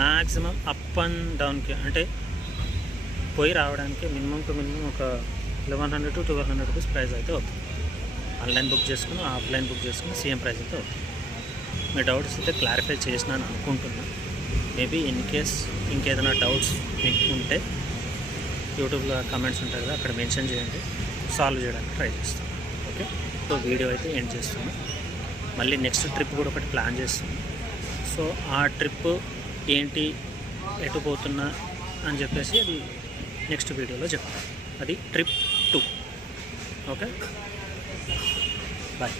Maximum up and డౌన్కి అంటే పోయి రావడానికి మినిమం టు మినిమం ఒక 1100 to 1200 రూపీస్ ప్రైస్ అయితే అవుతుంది. ఆన్లైన్ బుక్ చేసుకుని ఆఫ్లైన్ బుక్ చేసుకుని సేమ్ ప్రైస్ అయితే అవుతుంది. మీ డౌట్స్ అయితే క్లారిఫై చేసినాను అనుకుంటున్నా. మేబీ ఇన్ కేస్ ఇంకేదైనా డౌట్స్ మీకు ఉంటే యూట్యూబ్లో కమెంట్స్ ఉంటాయి కదా, అక్కడ మెన్షన్ చేయండి, సాల్వ్ చేయడానికి ట్రై చేస్తాను. ఓకే, సో వీడియో అయితే ఎండ్ చేస్తాను. మళ్ళీ నెక్స్ట్ ట్రిప్ కూడా ఒకటి ప్లాన్ చేస్తాను. సో ఆ ట్రిప్ ఏంటి, ఎటు పోతున్నా అని చెప్పేసి అది నెక్స్ట్ వీడియోలో చెప్తాను. అది ట్రిప్ 2. Okay, bye.